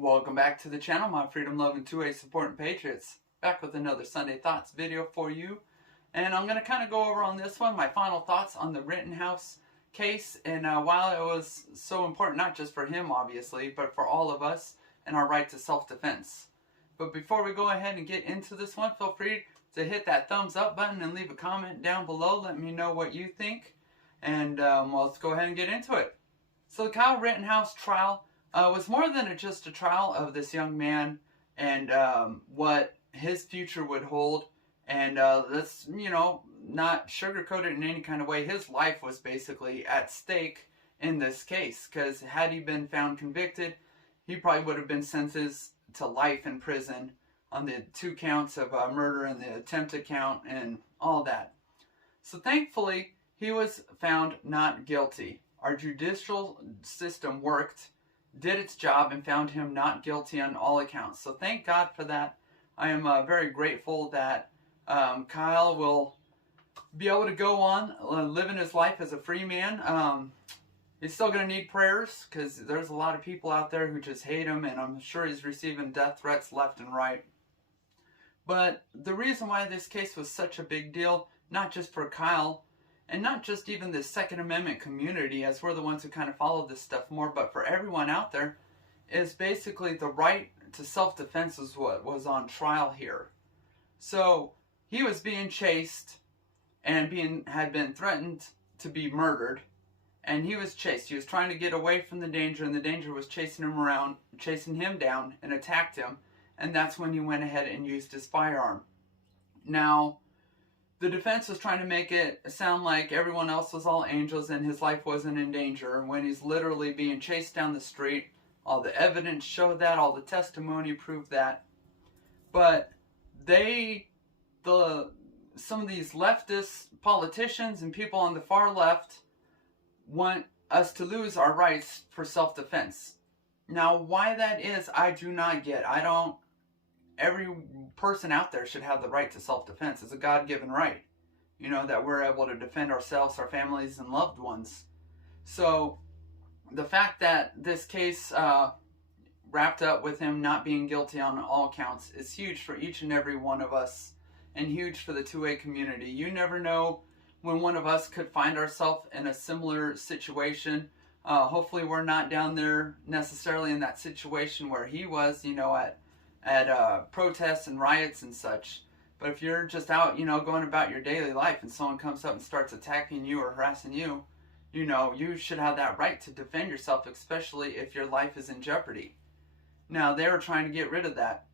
Welcome back to the channel, my freedom-loving 2A supporting patriots. Back with another Sunday Thoughts video for you. And I'm going to kind of go over on this one my final thoughts on the Rittenhouse case. And while it was so important, not just for him obviously, but for all of us and our right to self-defense. But before we go ahead and get into this one, feel free to hit that thumbs up button and leave a comment down below. Let me know what you think. And well, let's go ahead and get into it. So the Kyle Rittenhouse trial was more than just a trial of this young man and what his future would hold. And let's, not sugarcoat it in any kind of way. His life was basically at stake in this case, because had he been found convicted, he probably would have been sentenced to life in prison on the 2 counts of murder and the attempted count and all that. So thankfully, he was found not guilty. Our judicial system worked, did its job, and found him not guilty on all accounts. So thank God for that. I am very grateful that Kyle will be able to go on living his life as a free man. He's still going to need prayers, because there's a lot of people out there who just hate him, and I'm sure he's receiving death threats left and right. But the reason why this case was such a big deal, not just for Kyle, and not just even the Second Amendment community, as we're the ones who kind of follow this stuff more, but for everyone out there, is basically the right to self-defense is what was on trial here. So he was being chased and had been threatened to be murdered, and he was chased. He was trying to get away from the danger, and the danger was chasing him around, chasing him down, and attacked him, and that's when he went ahead and used his firearm. Now, the defense was trying to make it sound like everyone else was all angels and his life wasn't in danger, when he's literally being chased down the street. All the evidence showed that, all the testimony proved that. But some of these leftist politicians and people on the far left want us to lose our rights for self-defense. Now, why that is, I do not get. Every person out there should have the right to self-defense. It's a God-given right, that we're able to defend ourselves, our families, and loved ones. So the fact that this case wrapped up with him not being guilty on all counts is huge for each and every one of us, and huge for the 2A community. You never know when one of us could find ourselves in a similar situation. Hopefully we're not down there necessarily in that situation where he was, at protests and riots and such. But if you're just out, going about your daily life, and someone comes up and starts attacking you or harassing you, you should have that right to defend yourself, especially if your life is in jeopardy. Now, they were trying to get rid of that.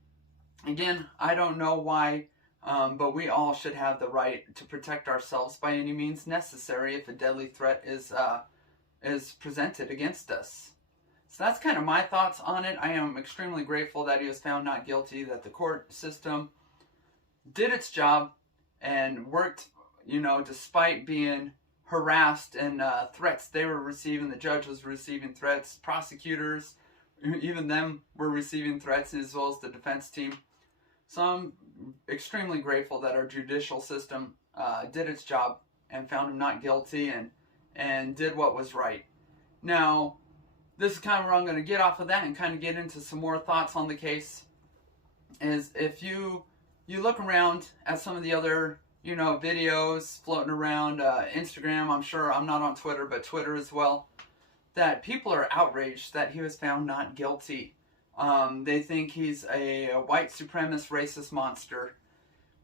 Again, I don't know why, but we all should have the right to protect ourselves by any means necessary if a deadly threat is presented against us. So that's kind of my thoughts on it. I am extremely grateful that he was found not guilty, that the court system did its job and worked, despite being harassed and threats they were receiving. The judge was receiving threats, prosecutors, even them were receiving threats, as well as the defense team. So I'm extremely grateful that our judicial system did its job and found him not guilty and did what was right. Now, this is kind of where I'm going to get off of that and kind of get into some more thoughts on the case. Is if you look around at some of the other, videos floating around Instagram, I'm sure, I'm not on Twitter, but Twitter as well, that people are outraged that he was found not guilty. They think he's a white supremacist racist monster,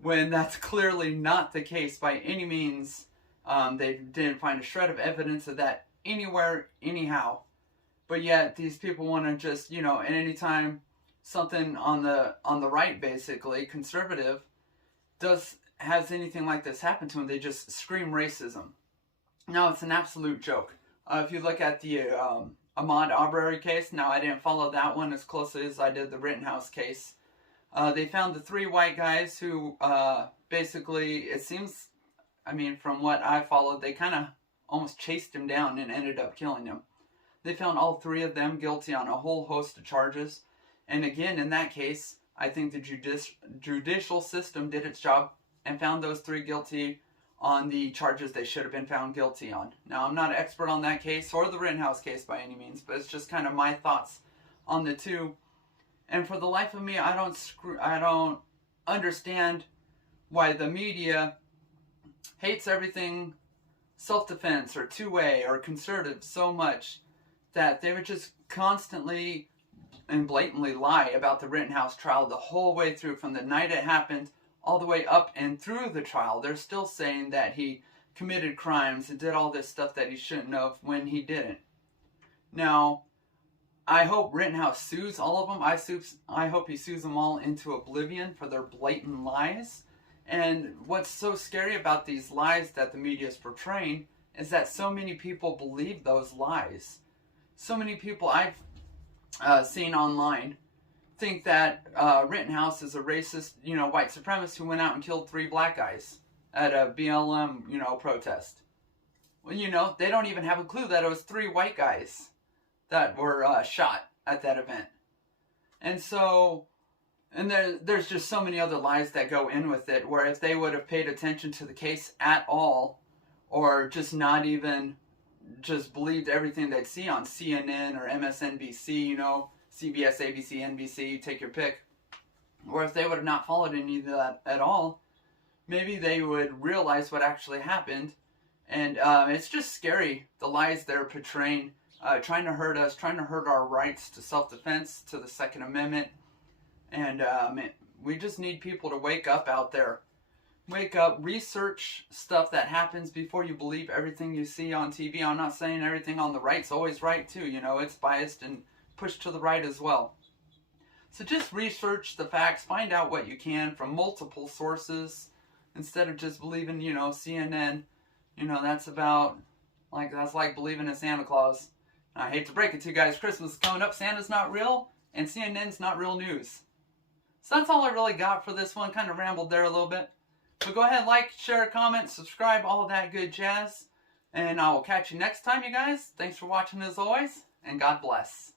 when that's clearly not the case by any means. They didn't find a shred of evidence of that anywhere, anyhow. But yet these people want to just, and anytime something on the right, basically conservative, has anything like this happen to them, they just scream racism. Now, it's an absolute joke. If you look at the Ahmaud Arbery case, now I didn't follow that one as closely as I did the Rittenhouse case. They found the 3 white guys who basically, it seems, from what I followed, they kind of almost chased him down and ended up killing him. They found all 3 of them guilty on a whole host of charges. And again, in that case, I think the judicial system did its job and found those 3 guilty on the charges they should have been found guilty on. Now, I'm not an expert on that case or the Rittenhouse case by any means, but it's just kind of my thoughts on the two. And for the life of me, I don't understand why the media hates everything self-defense or two-way or conservative so much that they would just constantly and blatantly lie about the Rittenhouse trial the whole way through, from the night it happened all the way up and through the trial. They're still saying that he committed crimes and did all this stuff that he shouldn't have when he didn't. Now, I hope Rittenhouse sues all of them. I hope he sues them all into oblivion for their blatant lies. And what's so scary about these lies that the media is portraying is that so many people believe those lies. So many people I've seen online think that Rittenhouse is a racist, white supremacist who went out and killed 3 black guys at a BLM, protest. Well, they don't even have a clue that it was 3 white guys that were shot at that event. And so, and there's just so many other lies that go in with it, where if they would have paid attention to the case at all, or just not even just believed everything they'd see on CNN or MSNBC, CBS, ABC, NBC, take your pick, or if they would have not followed any of that at all, maybe they would realize what actually happened. And it's just scary, the lies they're portraying, trying to hurt us, trying to hurt our rights to self-defense, to the Second Amendment. And we just need people to wake up out there. Wake up, research stuff that happens before you believe everything you see on TV. I'm not saying everything on the right's always right too, it's biased and pushed to the right as well. So just research the facts, find out what you can from multiple sources, instead of just believing, CNN. That's like believing in Santa Claus. I hate to break it to you guys, Christmas is coming up, Santa's not real, and CNN's not real news. So that's all I really got for this one. Kind of rambled there a little bit. But go ahead, like, share, comment, subscribe, all of that good jazz. And I will catch you next time, you guys. Thanks for watching as always, and God bless.